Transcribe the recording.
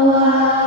Allah.